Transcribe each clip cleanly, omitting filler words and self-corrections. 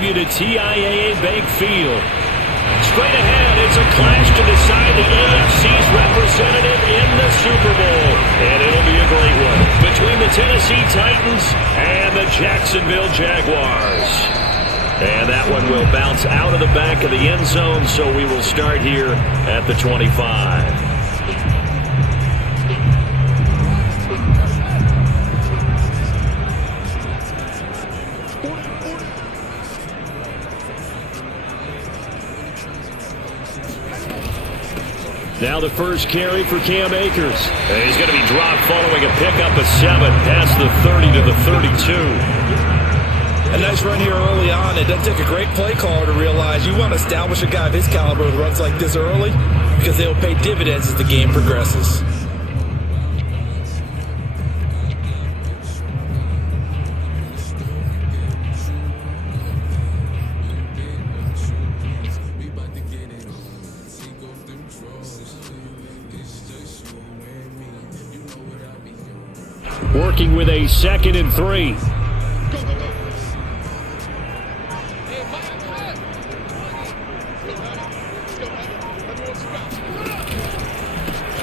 You to TIAA Bank Field. Straight ahead, it's a clash to decide the AFC's representative in the Super Bowl. And it'll be a great one between the Tennessee Titans and the Jacksonville Jaguars. And that one will bounce out of the back of the end zone, so we will start here at the 25. Now the first carry for Cam Akers. And he's going to be dropped following a pickup of 7 past the 30 to the 32. A nice run here early on. It doesn't take a great play caller to realize you want to establish a guy of his caliber with runs like this early because they'll pay dividends as the game progresses. Working with a 2nd and 3.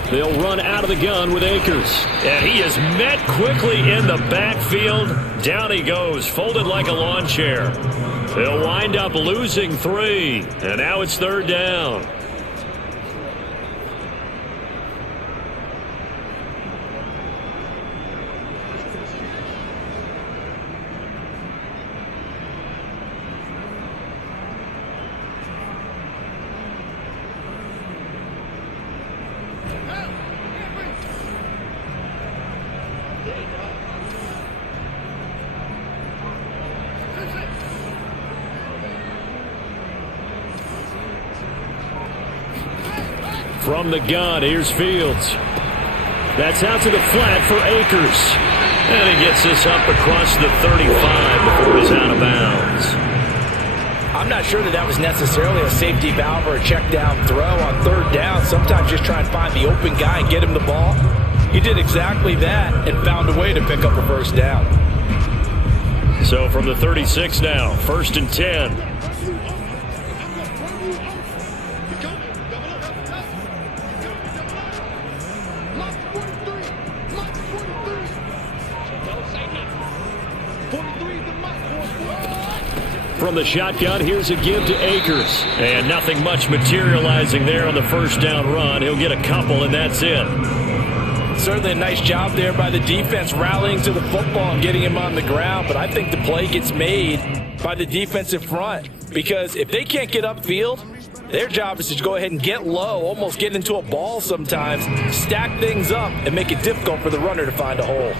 They'll run out of the gun with Akers. And he is met quickly in the backfield. Down he goes, folded like a lawn chair. They'll wind up losing 3. And now it's 3rd down. From the gun, here's Fields. That's out to the flat for Akers. And he gets this up across the 35 before he's out of bounds. I'm not sure that was necessarily a safety valve or a check down throw on 3rd down. Sometimes just try and find the open guy and get him the ball. He did exactly that and found a way to pick up a 1st down. So from the 36 now, 1st and 10. From the shotgun, here's a give to Akers. And nothing much materializing there on the 1st down run. He'll get a couple, and that's it. Certainly a nice job there by the defense rallying to the football and getting him on the ground. But I think the play gets made by the defensive front. Because if they can't get upfield, their job is to go ahead and get low, almost get into a ball sometimes, stack things up, and make it difficult for the runner to find a hole.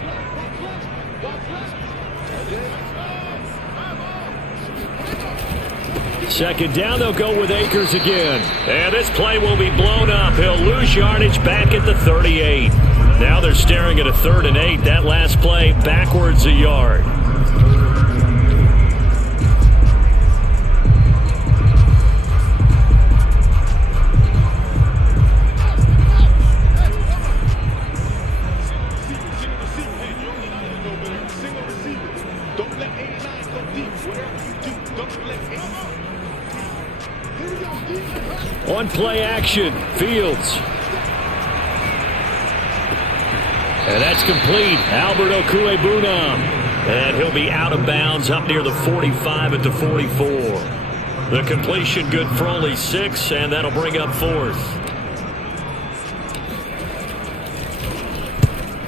2nd down, they'll go with Akers again. And this play will be blown up. He'll lose yardage back at the 38. Now they're staring at a 3rd and 8. That last play backwards a yard. On play action, Fields. And that's complete. Albert Okwuegbunam. And he'll be out of bounds up near the 45 at the 44. The completion good for only 6, and that'll bring up 4th.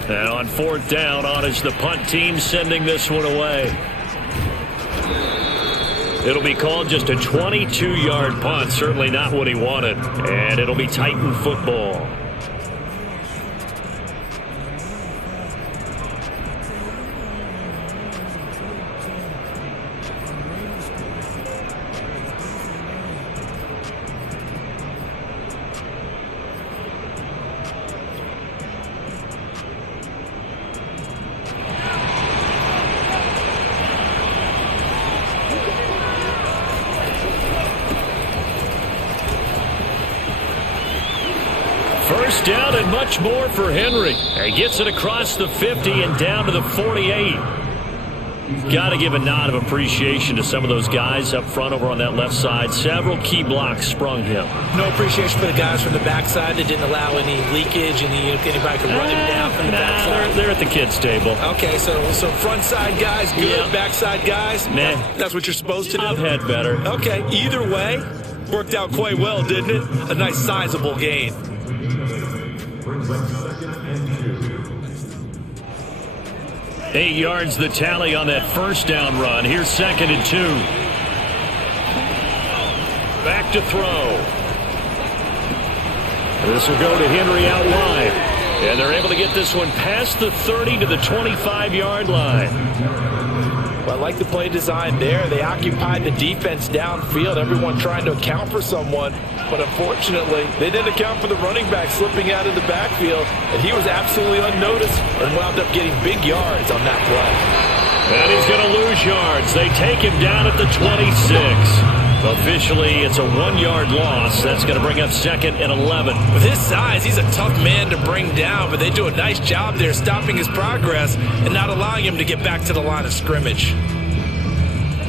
And on 4th down, on is the punt team sending this one away. It'll be called just a 22-yard punt. Certainly not what he wanted. And it'll be Titan football. First down and much more for Henry. He gets it across the 50 and down to the 48. Got to give a nod of appreciation to some of those guys up front over on that left side. Several key blocks sprung him. No appreciation for the guys from the backside that didn't allow any leakage, and anybody could run him down from the backside. They're at the kids' table. Okay, so front side guys, good. Yeah. Backside guys, nah. That's what you're supposed to do? I've had better. Okay, either way, worked out quite well, didn't it? A nice sizable gain. 8 yards the tally on that first down run. Here's 2nd and 2. Back to throw. This will go to Henry out wide. And they're able to get this one past the 30 to the 25-yard line. Well, I like the play design there. They occupied the defense downfield, everyone trying to account for someone. But unfortunately, they didn't account for the running back slipping out of the backfield. And he was absolutely unnoticed and wound up getting big yards on that play. And he's going to lose yards. They take him down at the 26. Officially, it's a 1-yard loss. That's going to bring up 2nd and 11. With his size, he's a tough man to bring down, but they do a nice job there stopping his progress and not allowing him to get back to the line of scrimmage.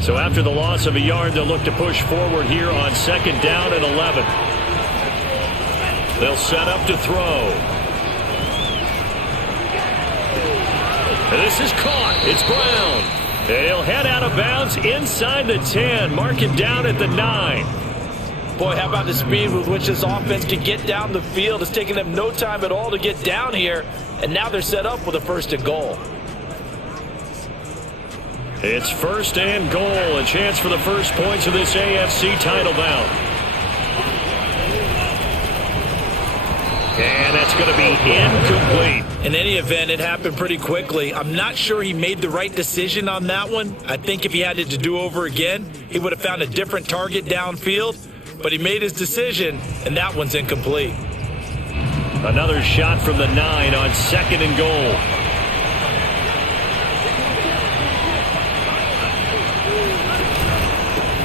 So after the loss of a yard, they'll look to push forward here on 2nd down and 11. They'll set up to throw. And this is caught. It's Brown. He'll head out of bounds inside the 10. Mark him down at the 9. Boy, how about the speed with which this offense can get down the field? It's taking them no time at all to get down here. And now they're set up with a 1st and goal. It's 1st and goal. A chance for the first points of this AFC title bout. And that's going to be incomplete. In any event, it happened pretty quickly. I'm not sure he made the right decision on that one. I think if he had it to do over again, he would have found a different target downfield. But he made his decision, and that one's incomplete. Another shot from the 9 on 2nd and goal.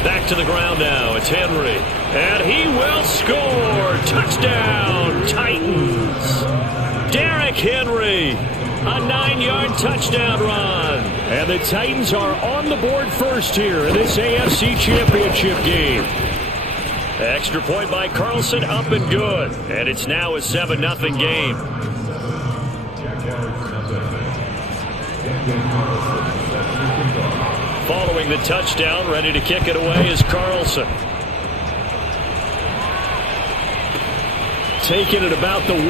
Back to the ground now. It's Henry. And he will score. Touchdown, Titans. Derrick Henry. A 9-yard touchdown run. And the Titans are on the board first here in this AFC Championship game. Extra point by Carlson, up and good. And it's now a 7-0 game. Following the touchdown, ready to kick it away is Carlson. Taking it about the 1.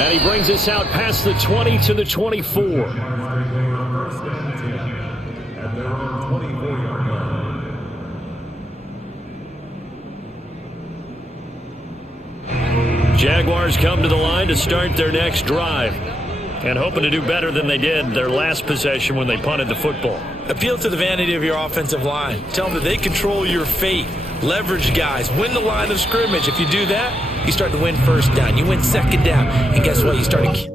And he brings us out past the 20 to the 24. Jaguars come to the line to start their next drive. And hoping to do better than they did their last possession when they punted the football. Appeal to the vanity of your offensive line. Tell them that they control your fate. Leverage guys. Win the line of scrimmage. If you do that, you start to win 1st down. You win 2nd down. And guess what? You start to keep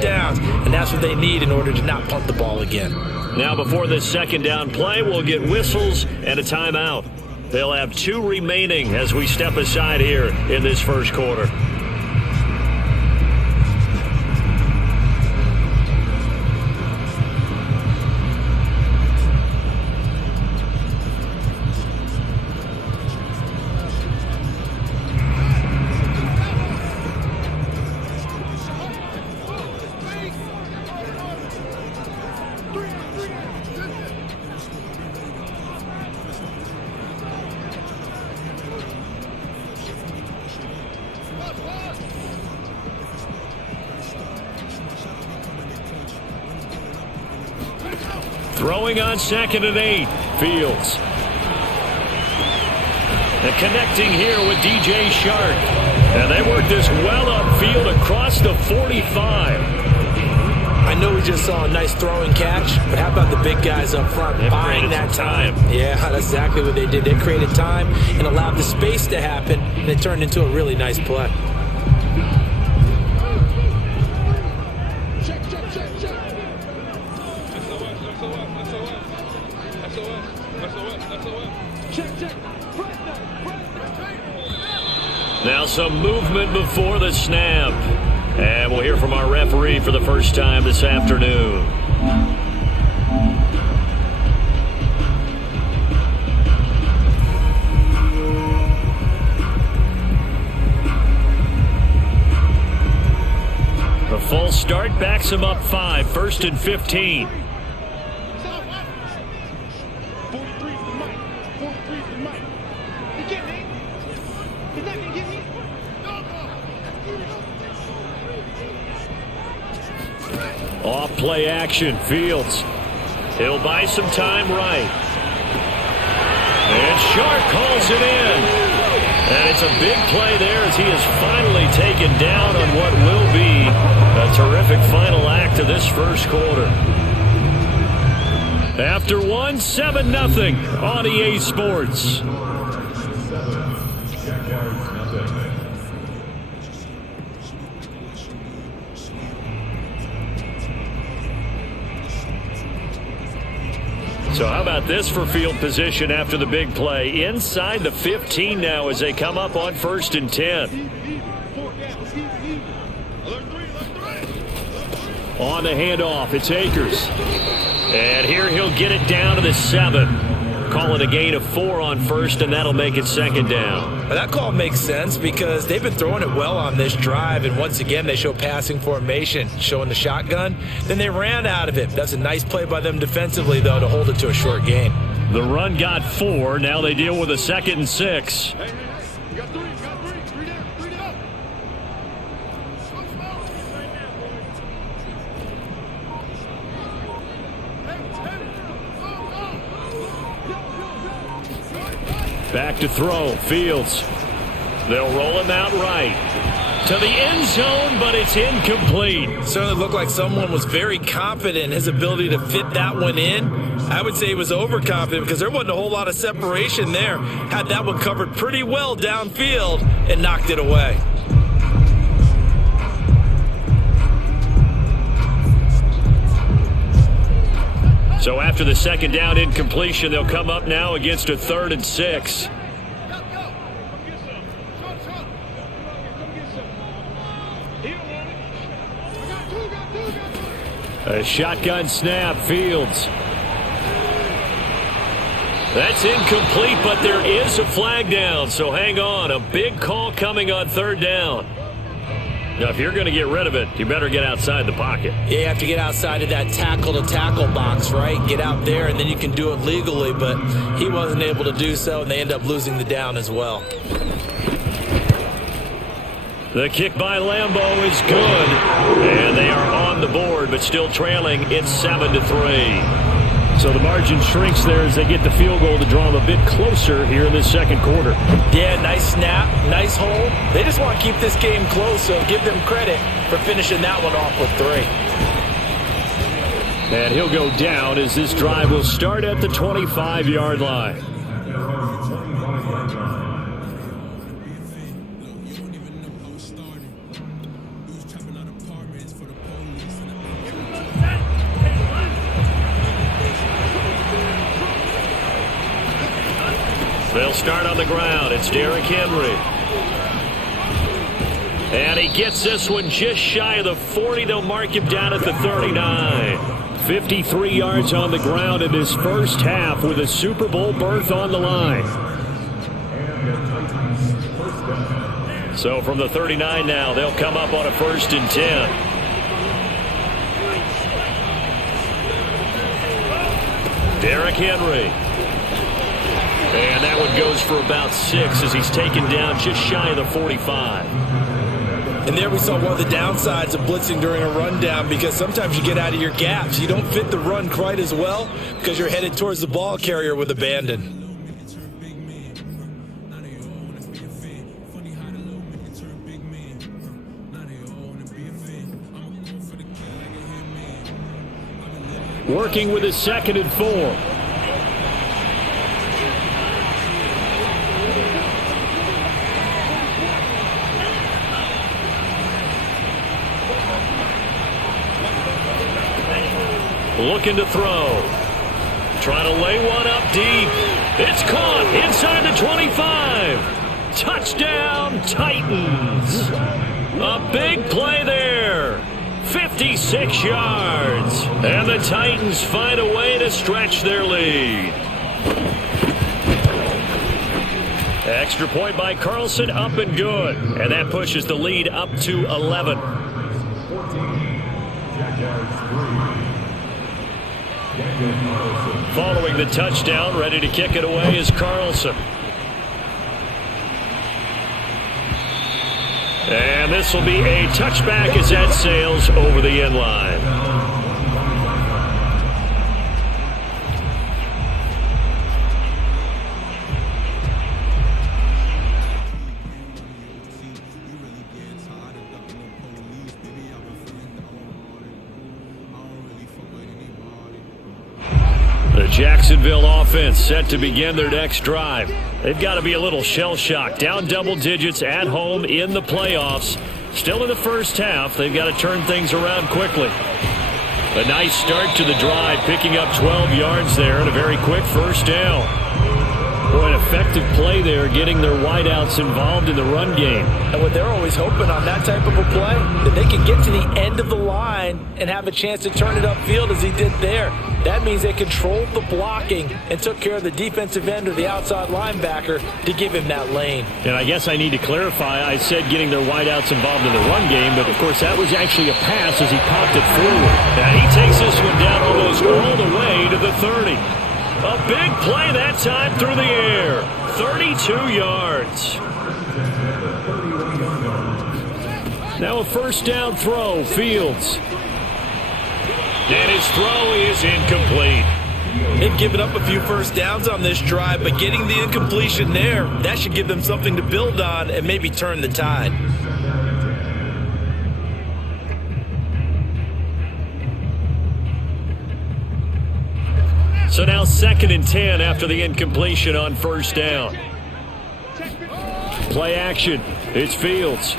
downs. And that's what they need in order to not punt the ball again. Now before this 2nd down play, we'll get whistles and a timeout. They'll have 2 remaining as we step aside here in this first quarter. Throwing on 2nd and 8. Fields. And connecting here with DJ Shark. And they work this well upfield across the 45. I know we just saw a nice throwing catch, but how about the big guys up front buying that time? Yeah, that's exactly what they did. They created time and allowed the space to happen, and it turned into a really nice play. Now some movement before the snap. And we'll hear from our referee for the first time this afternoon. A full start backs him up 5, 1st and 15. Off play action, Fields. He'll buy some time right. And Sharp calls it in. And it's a big play there as he is finally taken down on what will be a terrific final act of this first quarter. After one, 7-0 on EA Sports. So how about this for field position after the big play? Inside the 15 now as they come up on 1st and 10. On the handoff, it's Akers. And here he'll get it down to the 7. Call it a gain of 4 on 1st, and that'll make it 2nd down. That call makes sense because they've been throwing it well on this drive, and once again they show passing formation, showing the shotgun. Then they ran out of it. That's a nice play by them defensively, though, to hold it to a short gain. The run got 4. Now they deal with a 2nd and 6. Back to throw, Fields. They'll roll him out right. To the end zone, but it's incomplete. Certainly looked like someone was very confident in his ability to fit that one in. I would say he was overconfident because there wasn't a whole lot of separation there. Had that one covered pretty well downfield and knocked it away. So after the 2nd down incompletion, they'll come up now against a 3rd and 6. A shotgun snap, Fields. That's incomplete, but there is a flag down, so hang on. A big call coming on 3rd down. Now, if you're going to get rid of it, you better get outside the pocket. Yeah, you have to get outside of that tackle-to-tackle box, right? Get out there, and then you can do it legally, but he wasn't able to do so, and they end up losing the down as well. The kick by Lambeau is good, and they are on the board, but still trailing. It's 7-3. So the margin shrinks there as they get the field goal to draw them a bit closer here in this 2nd quarter. Yeah, nice snap, nice hole. They just want to keep this game close, so give them credit for finishing that one off with 3. And he'll go down as this drive will start at the 25-yard line. They'll start on the ground. It's Derrick Henry. And he gets this one just shy of the 40. They'll mark him down at the 39. 53 yards on the ground in his first half with a Super Bowl berth on the line. So from the 39 now, they'll come up on a 1st and 10. Derrick Henry. And that one goes for about 6 as he's taken down just shy of the 45. And there we saw one of the downsides of blitzing during a rundown because sometimes you get out of your gaps. You don't fit the run quite as well because you're headed towards the ball carrier with abandon. Working with his 2nd and 4. Looking to throw. Trying to lay one up deep. It's caught inside the 25. Touchdown, Titans. A big play there. 56 yards. And the Titans find a way to stretch their lead. Extra point by Carlson, up and good. And that pushes the lead up to 11. Following the touchdown, ready to kick it away is Carlson. And this will be a touchback as that sails over the end line. The Jacksonville offense set to begin their next drive. They've got to be a little shell-shocked. Down double digits at home in the playoffs. Still in the first half. They've got to turn things around quickly. A nice start to the drive, picking up 12 yards there and a very quick first down. Boy, an effective play there, getting their wideouts involved in the run game. And what they're always hoping on that type of a play, that they can get to the end of the line and have a chance to turn it upfield as he did there. That means they controlled the blocking and took care of the defensive end or the outside linebacker to give him that lane. And I guess I need to clarify, I said getting their wideouts involved in the run game, but of course that was actually a pass as he popped it forward. And he takes this one down almost all the way to the 30. A big play that time through the air. 32 yards. Now a first down throw, Fields. And his throw is incomplete. They've given up a few first downs on this drive, but getting the incompletion there, that should give them something to build on and maybe turn the tide. So now 2nd and 10 after the incompletion on first down. Play action. It's Fields.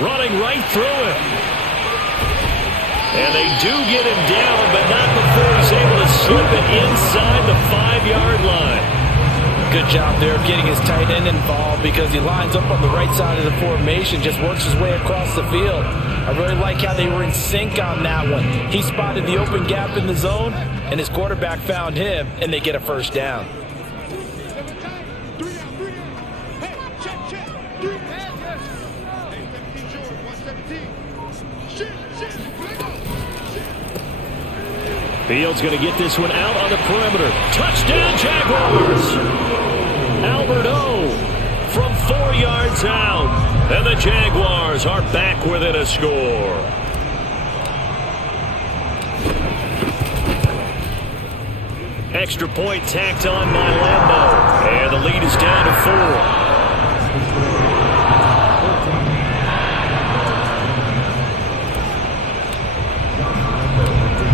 Running right through him. And they do get him down, but not before he's able to slip it inside the 5-yard line. Good job there of getting his tight end involved because he lines up on the right side of the formation, just works his way across the field. I really like how they were in sync on that one. He spotted the open gap in the zone, and his quarterback found him, and they get a first down. Fields going to get this one out on the perimeter. Touchdown, Jaguars! Albert O from 4 yards out. And the Jaguars are back within a score. Extra point tacked on by Lambo. And the lead is down to 4.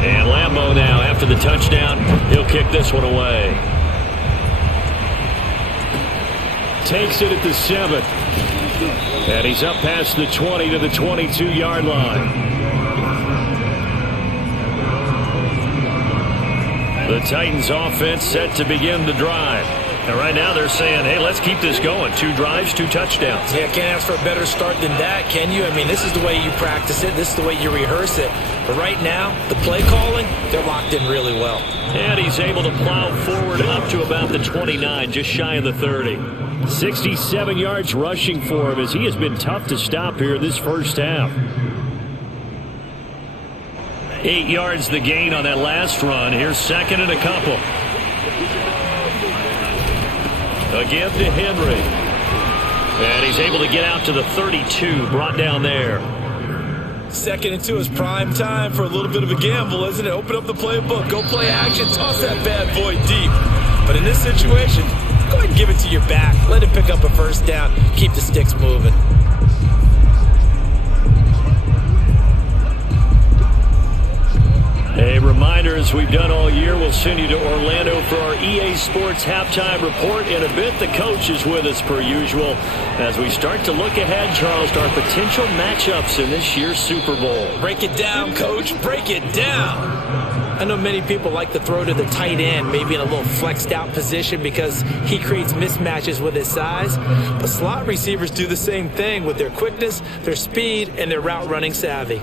And Lambo now, after the touchdown, he'll kick this one away. Takes it at the 7. And he's up past the 20 to the 22-yard line. The Titans offense set to begin the drive. And right now they're saying, hey, let's keep this going. 2 drives, 2 touchdowns. Yeah, can't ask for a better start than that, can you? I mean, this is the way you practice it. This is the way you rehearse it. But right now, the play calling, they're locked in really well. And he's able to plow forward up to about the 29, just shy of the 30. 67 yards rushing for him as he has been tough to stop here this first half. 8 yards the gain on that last run. Here's 2nd and a couple. Again to Henry. And he's able to get out to the 32, brought down there. 2nd and 2 is prime time for a little bit of a gamble, isn't it? Open up the playbook, go play action, toss that bad boy deep. But in this situation, go ahead and give it to your back. Let him pick up a first down. Keep the sticks moving. A reminder, as we've done all year, we'll send you to Orlando for our EA Sports halftime report. In a bit, the coach is with us per usual as we start to look ahead, Charles, to our potential matchups in this year's Super Bowl. Break it down, Coach. Break it down. I know many people like to throw to the tight end, maybe in a little flexed out position because he creates mismatches with his size. But slot receivers do the same thing with their quickness, their speed, and their route running savvy.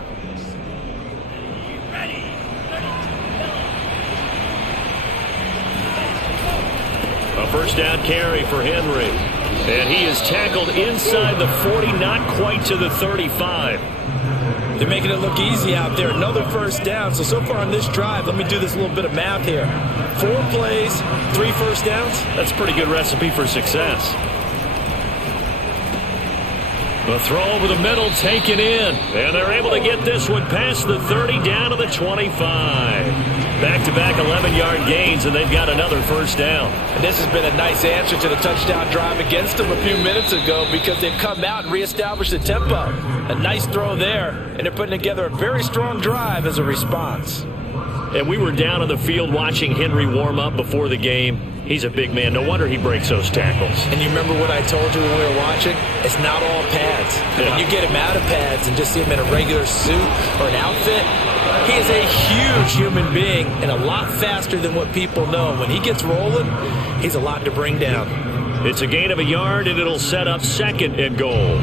A first down carry for Henry. And he is tackled inside the 40, not quite to the 35. They're making it look easy out there. Another first down. So far on this drive, let me do this little bit of math here. 4 plays, 3 first downs. That's a pretty good recipe for success. The throw over the middle taken in. And they're able to get this one past the 30 down to the 25. Back-to-back 11-yard gains, and they've got another first down. And this has been a nice answer to the touchdown drive against them a few minutes ago because they've come out and reestablished the tempo. A nice throw there, and they're putting together a very strong drive as a response. And we were down on the field watching Henry warm up before the game. He's a big man. No wonder he breaks those tackles. And you remember what I told you when we were watching? It's not all pads. Yeah. When you get him out of pads and just see him in a regular suit or an outfit, he is a huge human being and a lot faster than what people know. When he gets rolling, he's a lot to bring down. It's a gain of a yard, and it'll set up 2nd and goal.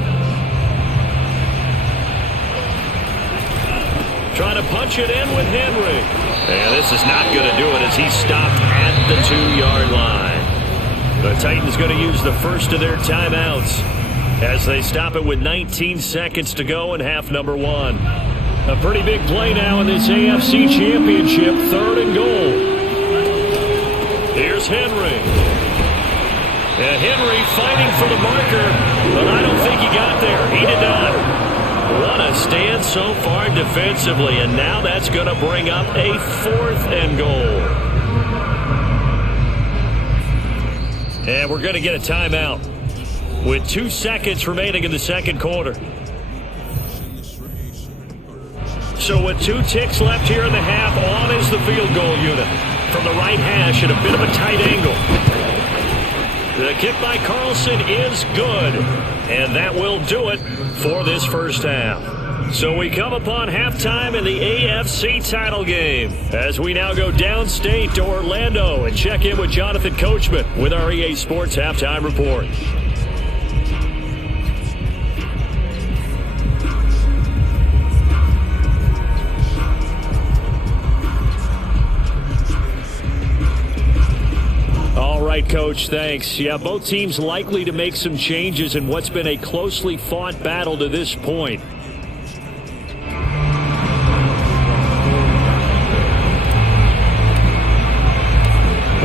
Trying to punch it in with Henry. And this is not going to do it as he's stopped at the 2-yard line. The Titans going to use the first of their timeouts as they stop it with 19 seconds to go in half number 1. A pretty big play now in this AFC Championship, 3rd and goal. Here's Henry. And Henry fighting for the marker, but I don't think he got there. He did not. What a stand so far defensively, and now that's going to bring up a 4th and goal. And we're going to get a timeout with 2 seconds remaining in the second quarter. So with 2 ticks left here in the half, on is the field goal unit. From the right hash at a bit of a tight angle. The kick by Carlson is good, and that will do it for this first half. So we come upon halftime in the AFC title game as we now go downstate to Orlando and check in with Jonathan Coachman with our EA Sports Halftime Report. All right, Coach, thanks. Yeah, both teams likely to make some changes in what's been a closely fought battle to this point.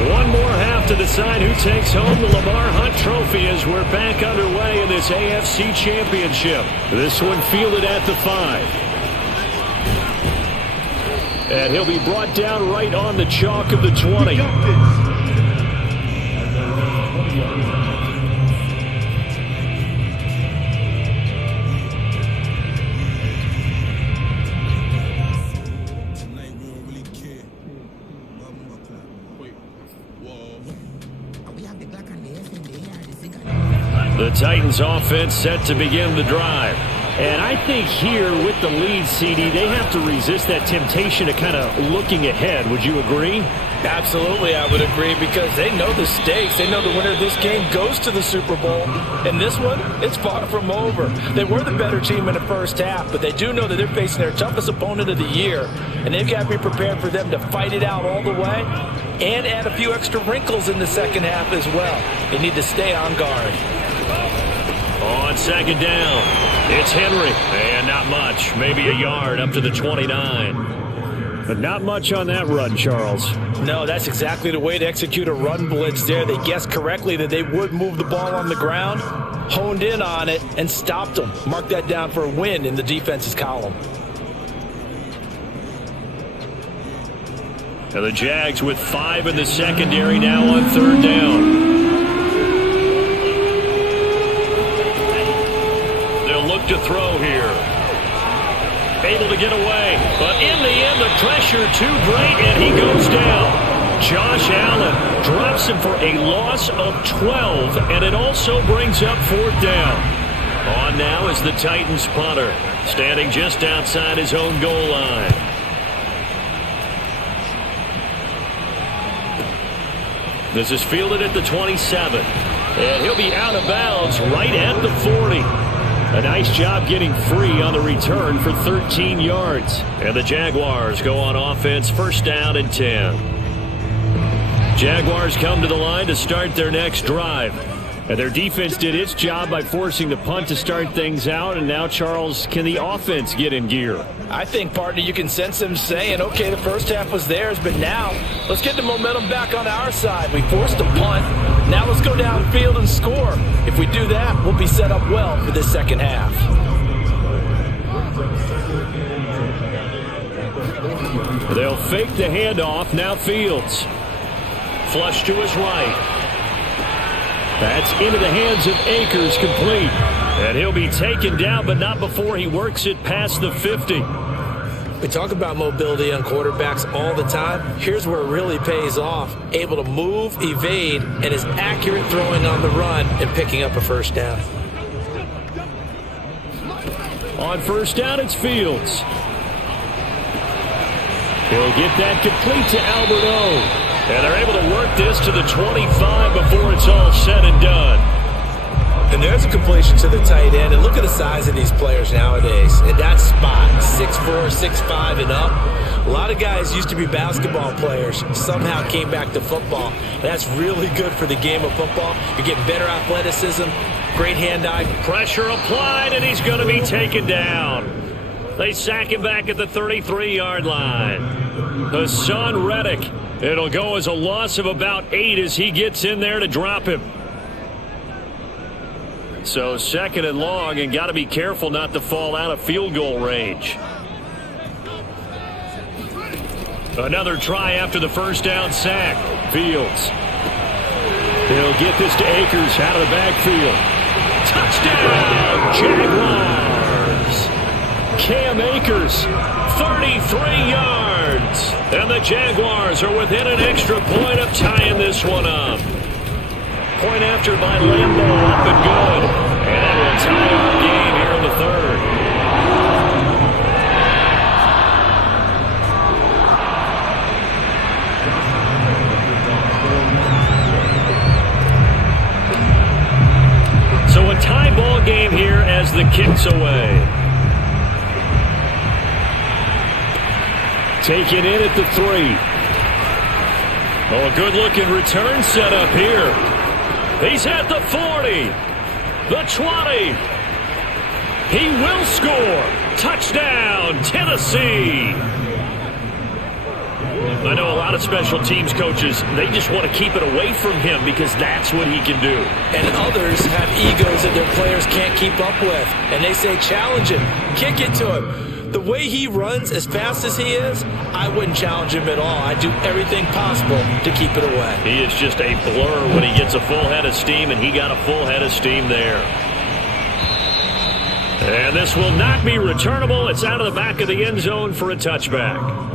One more half to decide who takes home the Lamar Hunt Trophy as we're back underway in this AFC Championship. This one fielded at the 5. And he'll be brought down right on the chalk of the 20. The Titans offense set to begin the drive. And I think here with the lead, CD, they have to resist that temptation to kind of looking ahead. Would you agree? Absolutely, I would agree because they know the stakes. They know the winner of this game goes to the Super Bowl. And this one, it's far from over. They were the better team in the first half, but they do know that they're facing their toughest opponent of the year. And they've got to be prepared for them to fight it out all the way and add a few extra wrinkles in the second half as well. They need to stay on guard. On second down, it's Henry. And not much, maybe a yard up to the 29. But not much on that run, Charles. No, that's exactly the way to execute a run blitz there. They guessed correctly that they would move the ball on the ground, honed in on it, and stopped them. Mark that down for a win in the defense's column. And the Jags with 5 in the secondary now on third down. They'll look to throw here. Able to get away, but in the end, the pressure too great, and he goes down. Josh Allen drops him for a loss of 12, and it also brings up fourth down. On now is the Titans punter, standing just outside his own goal line. This is fielded at the 27. And he'll be out of bounds right at the 40. A nice job getting free on the return for 13 yards. And the Jaguars go on offense, first down and 10. Jaguars come to the line to start their next drive. And their defense did its job by forcing the punt to start things out. And now, Charles, can the offense get in gear? I think, partner, you can sense them saying, okay, the first half was theirs, but now let's get the momentum back on our side. We forced a punt. Now let's go downfield and score. If we do that, we'll be set up well for this second half. They'll fake the handoff. Now Fields. Flush to his right. That's into the hands of Akers, complete. And he'll be taken down, but not before he works it past the 50. We talk about mobility on quarterbacks all the time. Here's where it really pays off. Able to move, evade, and is accurate throwing on the run and picking up a first down. On first down, it's Fields. He'll get that complete to Albert O. And they're able to work this to the 25 before it's all said and done. And there's a completion to the tight end. And look at the size of these players nowadays. In that spot, 6'4", 6'5", and up. A lot of guys used to be basketball players, somehow came back to football. That's really good for the game of football. You're getting better athleticism, great hand-eye. Pressure applied, and he's going to be taken down. They sack him back at the 33-yard line. Hassan Reddick. It'll go as a loss of about 8 as he gets in there to drop him. So second and long, and got to be careful not to fall out of field goal range. Another try after the first down sack. Fields. He'll get this to Akers out of the backfield. Touchdown, Jaguars. Cam Akers, 33 yards. And the Jaguars are within an extra point of tying this one up. Point after by Lambo, up and good. And that will tie our game here in the third. So a tie ball game here as the kick's away. Taken in at the 3. Oh, a good-looking return set up here. He's at the 40. The 20. He will score. Touchdown, Tennessee. I know a lot of special teams coaches, they just want to keep it away from him because that's what he can do. And others have egos that their players can't keep up with. And they say, challenge him, kick it to him. The way he runs as fast as he is, I wouldn't challenge him at all. I'd do everything possible to keep it away. He is just a blur when he gets a full head of steam, and he got a full head of steam there. And this will not be returnable. It's out of the back of the end zone for a touchback.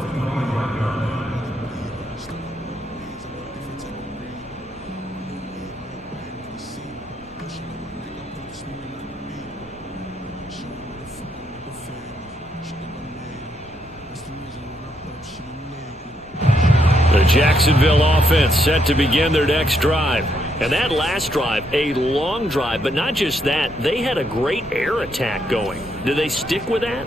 The Jacksonville offense set to begin their next drive. And that last drive, a long drive, but not just that, they had a great air attack going. Do they stick with that?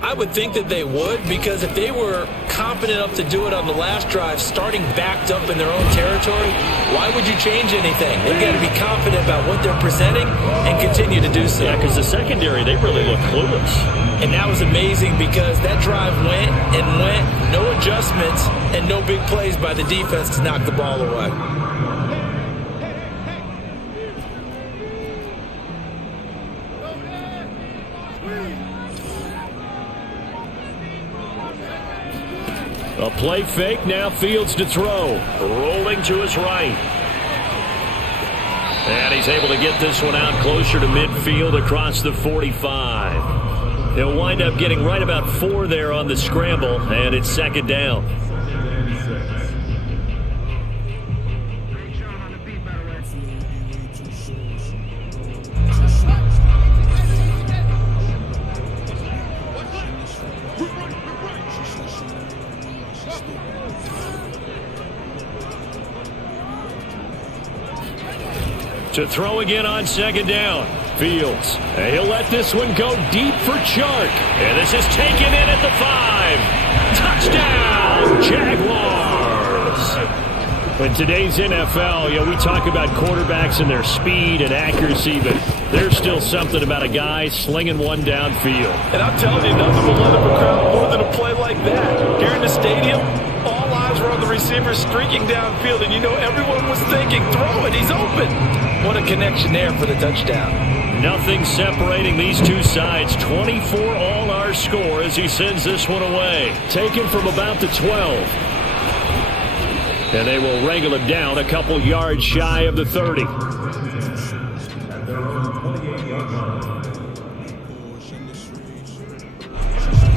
I would think that they would, because if they were confident enough to do it on the last drive, starting backed up in their own territory, why would you change anything? They've got to be confident about what they're presenting and continue to do so. Yeah, because the secondary, they really look clueless. And that was amazing because that drive went and went, no adjustments, and no big plays by the defense to knock the ball away. A play fake, now Fields to throw. Rolling to his right. And he's able to get this one out closer to midfield across the 45. He'll wind up getting right about 4 there on the scramble, and it's second down. To throw again on second down. Fields. And he'll let this one go deep for Chark. And this is taken in at the 5. Touchdown, Jaguars. In today's NFL, we talk about quarterbacks and their speed and accuracy, but there's still something about a guy slinging one downfield. And I'm telling you, nothing will let up a crowd more than a play like that. Here in the stadium, all eyes were on the receiver streaking downfield, and everyone was thinking, throw it, he's open. What a connection there for the touchdown. Nothing separating these two sides. 24 all our score as he sends this one away. Taken from about the 12. And they will wrangle him down a couple yards shy of the 30.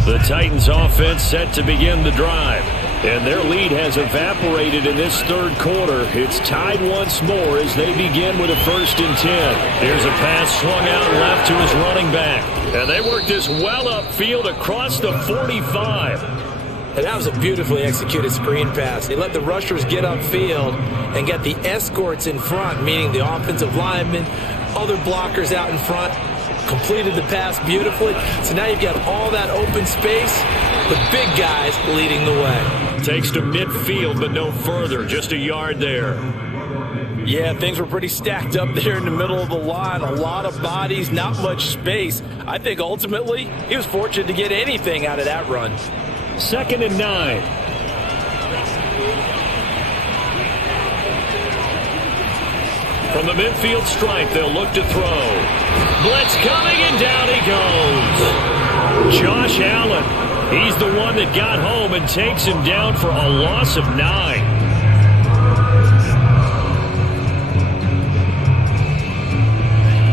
The Titans offense set to begin the drive. And their lead has evaporated in this third quarter. It's tied once more as they begin with a 1st and 10. Here's a pass swung out left to his running back. And they work this well upfield across the 45. And that was a beautifully executed screen pass. They let the rushers get upfield and get the escorts in front, meaning the offensive linemen, other blockers out in front, completed the pass beautifully. So now you've got all that open space with big guys leading the way. Takes to midfield, but no further, just a yard there. Yeah, things were pretty stacked up there in the middle of the line. A lot of bodies, not much space. I think ultimately he was fortunate to get anything out of that run. 2nd and 9. From the midfield stripe, they'll look to throw. Blitz coming, and down he goes. Josh Allen. He's the one that got home and takes him down for a loss of 9.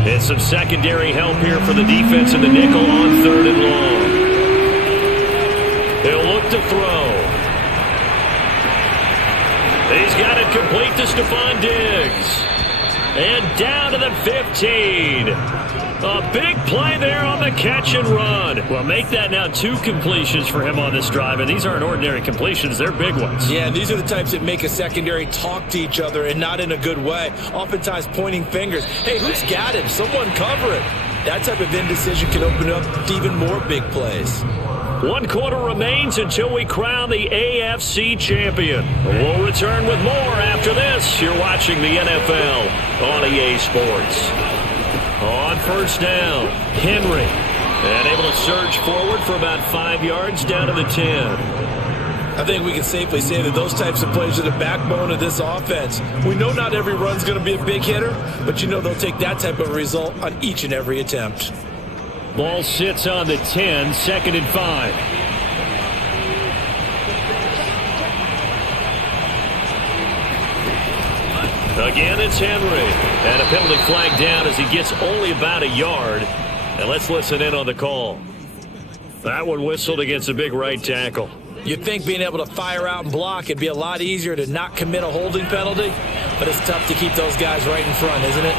And some secondary help here for the defense in the nickel on 3rd and long. He'll look to throw. He's got it complete to Stephon Diggs. And down to the 15. A big play there on the catch and run. Well, make that now 2 completions for him on this drive, and these aren't ordinary completions. They're big ones. Yeah, these are the types that make a secondary talk to each other and not in a good way. Oftentimes pointing fingers. Hey, who's got him? Someone cover it. That type of indecision can open up even more big plays. 1 quarter remains until we crown the AFC champion. We'll return with more after this. You're watching the NFL on EA Sports. On 1st down, Henry. And able to surge forward for about 5 yards down to the 10. I think we can safely say that those types of plays are the backbone of this offense. We know not every run's going to be a big hitter, but they'll take that type of result on each and every attempt. Ball sits on the 10, 2nd and 5. Again, it's Henry. And a penalty flag down as he gets only about a yard. And let's listen in on the call. That one whistled against a big right tackle. You'd think being able to fire out and block it'd be a lot easier to not commit a holding penalty, but it's tough to keep those guys right in front, isn't it?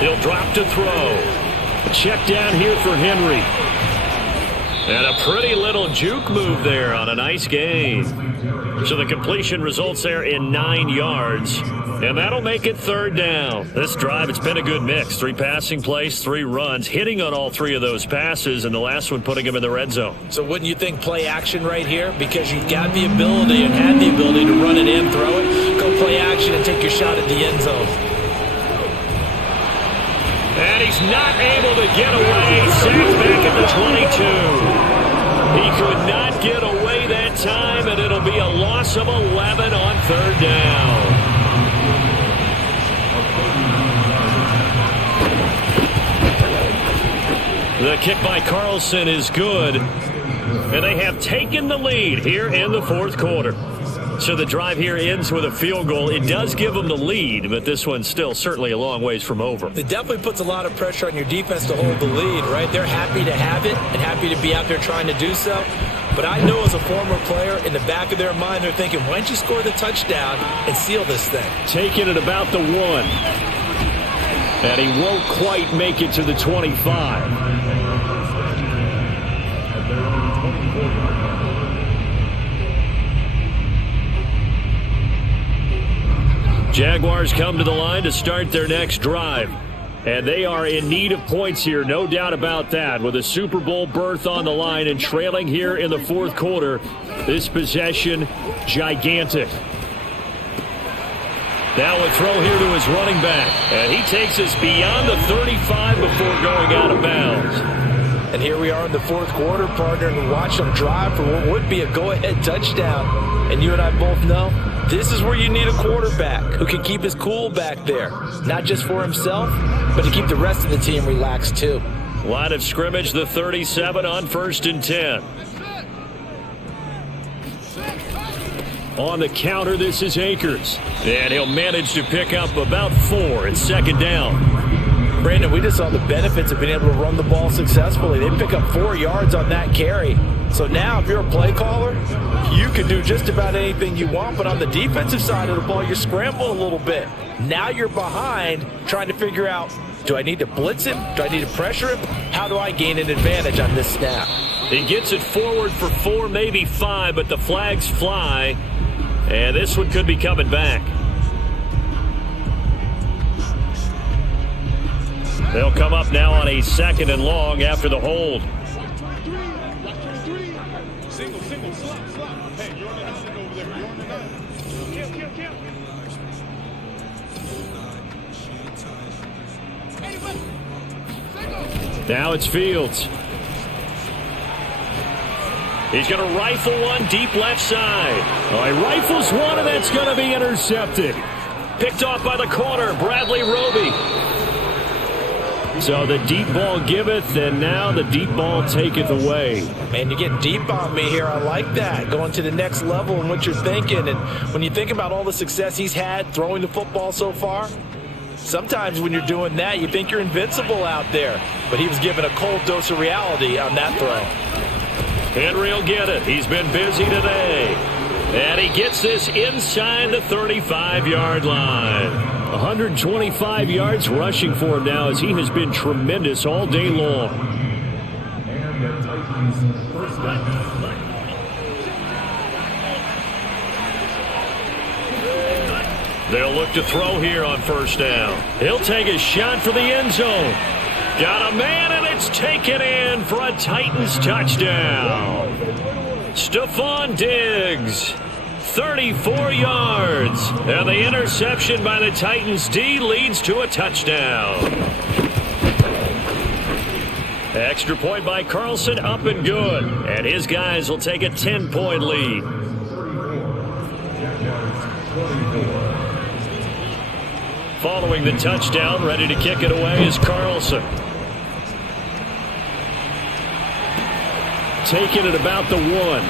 He'll drop to throw. Check down here for Henry. And a pretty little juke move there on a nice gain. So the completion results there in 9 yards. And that'll make it 3rd down. This drive, it's been a good mix. 3 passing plays, 3 runs, hitting on all 3 of those passes, and the last one putting him in the red zone. So wouldn't you think play action right here? Because you've got the ability and had the ability to run it in, throw it, go play action and take your shot at the end zone. And he's not able to get away. Sacked back at the 22. He could not get away that time, and it'll be a loss of 11 on 3rd down. The kick by Carlson is good, and they have taken the lead here in the 4th quarter. So the drive here ends with a field goal. It does give them the lead, but this one's still certainly a long ways from over. It definitely puts a lot of pressure on your defense to hold the lead, right? They're happy to have it and happy to be out there trying to do so. But I know as a former player, in the back of their mind, they're thinking, why don't you score the touchdown and seal this thing? Taking it about the 1. And he won't quite make it to the 25. Jaguars come to the line to start their next drive. And they are in need of points here, no doubt about that. With a Super Bowl berth on the line and trailing here in the fourth quarter, this possession gigantic. Now a throw here to his running back. And he takes us beyond the 35 before going out of bounds. And here we are in the fourth quarter, partner, and watch them drive for what would be a go-ahead touchdown. And you and I both know this is where you need a quarterback who can keep his cool back there. Not just for himself, but to keep the rest of the team relaxed too. Line of scrimmage, the 37 on 1st and 10. On the counter, this is Akers. And he'll manage to pick up about 4 at 2nd down. Brandon, we just saw the benefits of being able to run the ball successfully. They pick up 4 yards on that carry. So now if you're a play caller, you can do just about anything you want. But on the defensive side of the ball, you're scrambling a little bit. Now you're behind trying to figure out, do I need to blitz him? Do I need to pressure him? How do I gain an advantage on this snap? He gets it forward for 4, maybe 5, but the flags fly. And this one could be coming back. They'll come up now on a 2nd and long after the hold. Now it's Fields. He's going to rifle one deep left side. Oh, he rifles one, and that's going to be intercepted. Picked off by the corner, Bradley Roby. So the deep ball giveth, and now the deep ball taketh away. Man, you get deep on me here. I like that. Going to the next level in what you're thinking. And when you think about all the success he's had throwing the football so far, sometimes when you're doing that, you think you're invincible out there. But he was given a cold dose of reality on that throw. Henry will get it. He's been busy today. And he gets this inside the 35-yard line. 125 yards rushing for him now, as he has been tremendous all day long. They'll look to throw here on 1st down. He'll take a shot for the end zone. Got a man, and it's taken in for a Titans touchdown. Stephon Diggs, 34 yards. And the interception by the Titans D leads to a touchdown. Extra point by Carlson, up and good. And his guys will take a 10-point lead. Following the touchdown, ready to kick it away is Carlson. Taking it about the 1.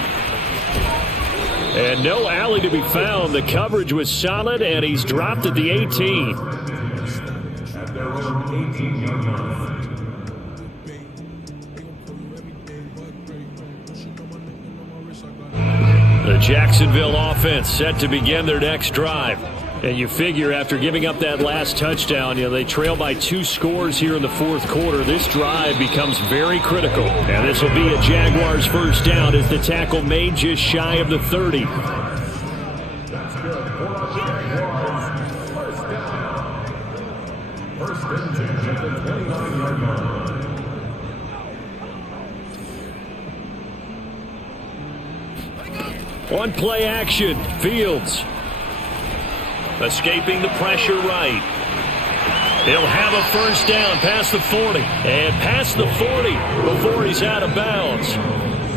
And no alley to be found. The coverage was solid, and he's dropped at the 18. At their own 18-yard line. The Jacksonville offense set to begin their next drive. And you figure after giving up that last touchdown, they trail by 2 scores here in the fourth quarter. This drive becomes very critical. And this will be a Jaguars 1st down as the tackle made just shy of the 30. That's good. First down. 1st and 10 at the 29-yard line. One play action. Fields. Escaping the pressure right. He'll have a 1st down past the 40. And past the 40 before he's out of bounds.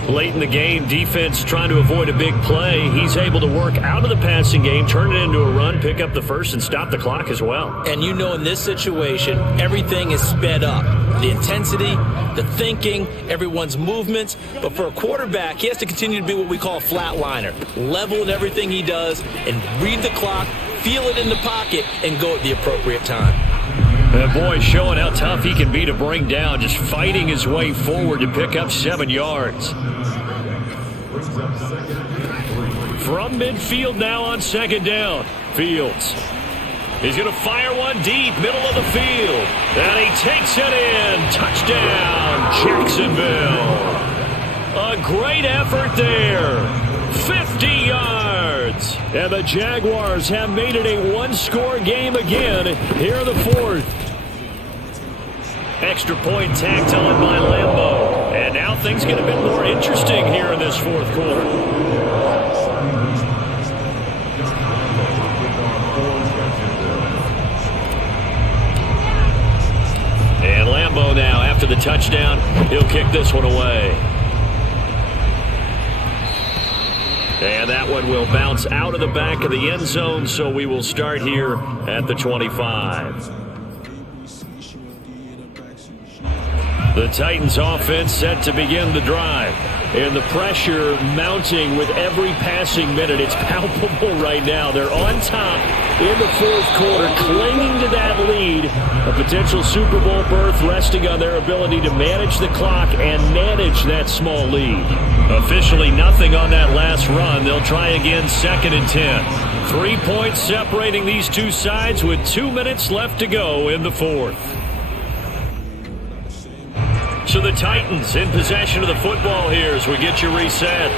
Late in the game, defense trying to avoid a big play. He's able to work out of the passing game, turn it into a run, pick up the 1st, and stop the clock as well. And you know in this situation, everything is sped up. The intensity, the thinking, everyone's movements. But for a quarterback, he has to continue to be what we call a flatliner. Level in everything he does and read the clock, feel it in the pocket, and go at the appropriate time. That boy showing how tough he can be to bring down, just fighting his way forward to pick up 7 yards. From midfield now on 2nd down. Fields. He's going to fire one deep, middle of the field. And he takes it in. Touchdown, Jacksonville. A great effort there. 50 yards. And the Jaguars have made it a one-score game again here in the fourth. Extra point tacked on by Lambeau. And now things get a bit more interesting here in this fourth quarter. And Lambeau now, after the touchdown, he'll kick this one away. And that one will bounce out of the back of the end zone, so we will start here at the 25. The Titans offense set to begin the drive. And the pressure mounting with every passing minute. It's palpable right now. They're on top in the fourth quarter, clinging to that lead. A potential Super Bowl berth resting on their ability to manage the clock and manage that small lead. Officially nothing on that last run. They'll try again, 2nd and 10. 3 points separating these two sides with 2 minutes left to go in the fourth. So the Titans in possession of the football here as we get you reset.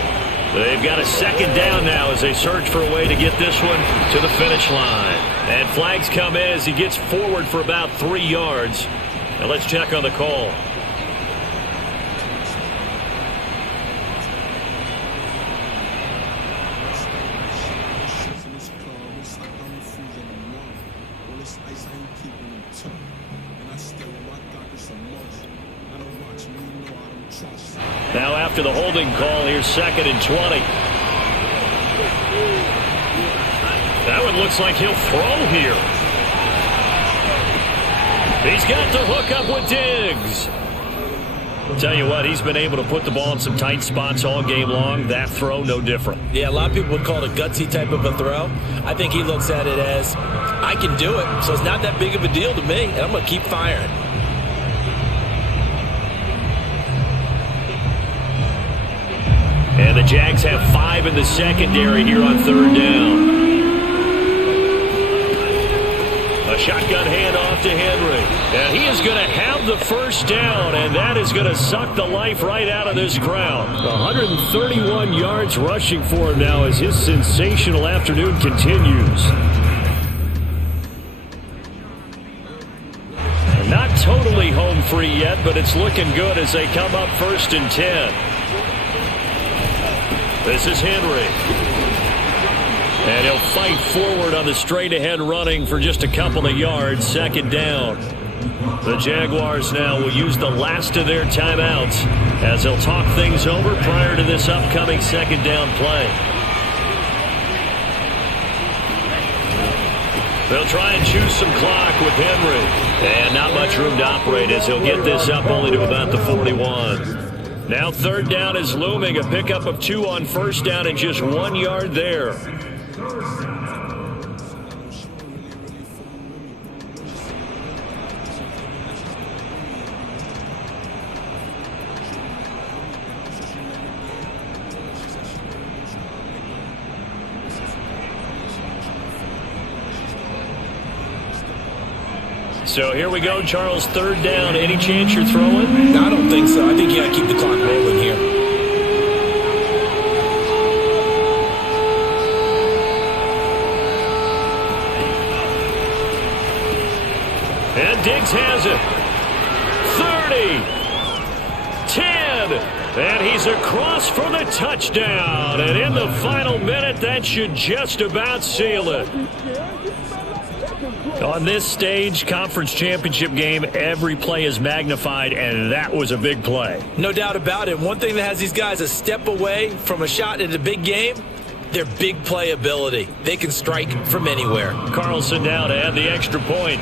They've got a 2nd down now as they search for a way to get this one to the finish line. And flags come in as he gets forward for about 3 yards. Now let's check on the call. Now after the holding call, here's 2nd and 20. That one looks like he'll throw here. He's got the hook up with Diggs. I'll tell you what, he's been able to put the ball in some tight spots all game long. That throw, no different. Yeah, a lot of people would call it a gutsy type of a throw. I think he looks at it as, I can do it, so it's not that big of a deal to me, and I'm going to keep firing. And the Jags have 5 in the secondary here on 3rd down. A shotgun handoff to Henry. And he is going to have the first down, and that is going to suck the life right out of this crowd. 131 yards rushing for him now as his sensational afternoon continues. Not totally home free yet, but it's looking good as they come up 1st and 10. This is Henry. And he'll fight forward on the straight-ahead running for just a couple of yards. 2nd down. The Jaguars now will use the last of their timeouts as they'll talk things over prior to this upcoming 2nd down play. They'll try and choose some clock with Henry. And not much room to operate as he'll get this up only to about the 41. Now 3rd down is looming. A pickup of 2 on 1st down and just 1 yard there. So here we go, Charles, 3rd down. Any chance you're throwing? I don't think so. I think you got to keep the clock rolling here. And Diggs has it. 30, 10, and he's across for the touchdown. And in the final minute, that should just about seal it. On this stage, conference championship game, every play is magnified, and that was a big play. No doubt about it. One thing that has these guys a step away from a shot in a big game, their big play ability. They can strike from anywhere. Carlson now to add the extra point.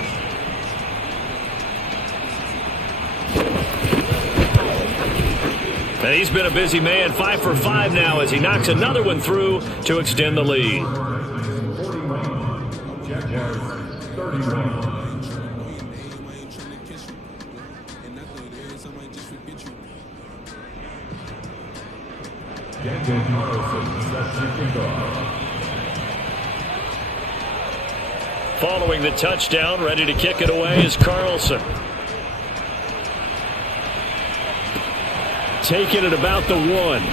And he's been a busy man, 5 for 5 now as he knocks another one through to extend the lead. Following the touchdown, ready to kick it away is Carlson. Taking it about the 1.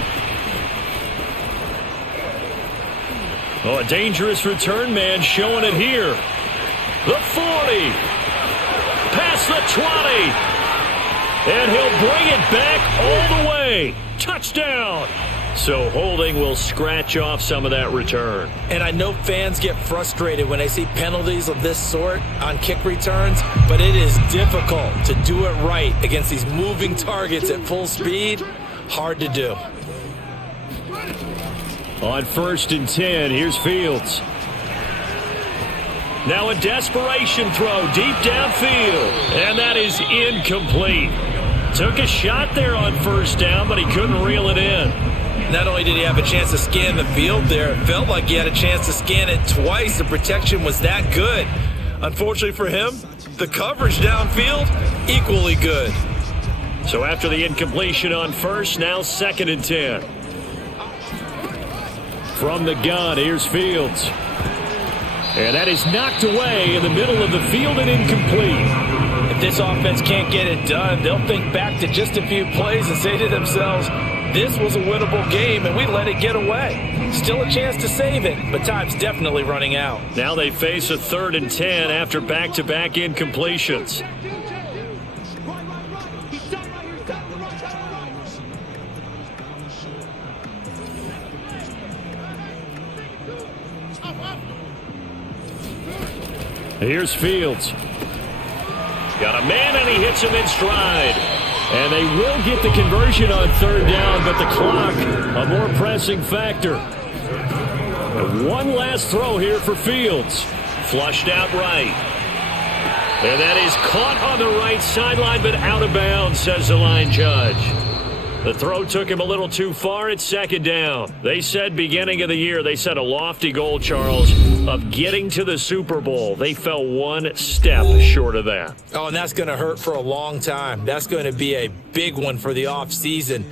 Oh, a dangerous return man showing it here. The 40. Past the 20. And he'll bring it back all the way. Touchdown. So holding will scratch off some of that return. And I know fans get frustrated when they see penalties of this sort on kick returns, but it is difficult to do it right against these moving targets at full speed. Hard to do. On 1st and 10, here's Fields. Now a desperation throw deep downfield, and that is incomplete. Took a shot there on 1st down, but he couldn't reel it in. Not only did he have a chance to scan the field there, it felt like he had a chance to scan it twice. The protection was that good. Unfortunately for him, the coverage downfield, equally good. So after the incompletion on 1st, now 2nd and 10. From the gun, here's Fields. And that is knocked away in the middle of the field and incomplete. If this offense can't get it done, they'll think back to just a few plays and say to themselves, this was a winnable game and we let it get away. Still a chance to save it, but time's definitely running out. Now they face a 3rd and 10 after back-to-back incompletions. Here's Fields. Got a man, and he hits him in stride. And they will get the conversion on 3rd down, but the clock, a more pressing factor. And one last throw here for Fields. Flushed out right. And that is caught on the right sideline, but out of bounds, says the line judge. The throw took him a little too far at 2nd down. They said beginning of the year, they set a lofty goal, Charles, of getting to the Super Bowl. They fell one step short of that. Oh, and that's going to hurt for a long time. That's going to be a big one for the offseason.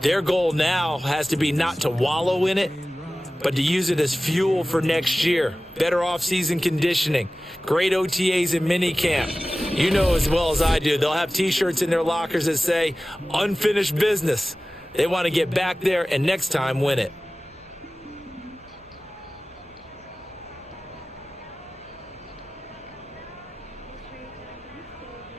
Their goal now has to be not to wallow in it, but to use it as fuel for next year. Better offseason conditioning, great OTAs and minicamp. You know as well as I do, they'll have T-shirts in their lockers that say, unfinished business. They want to get back there and next time win it.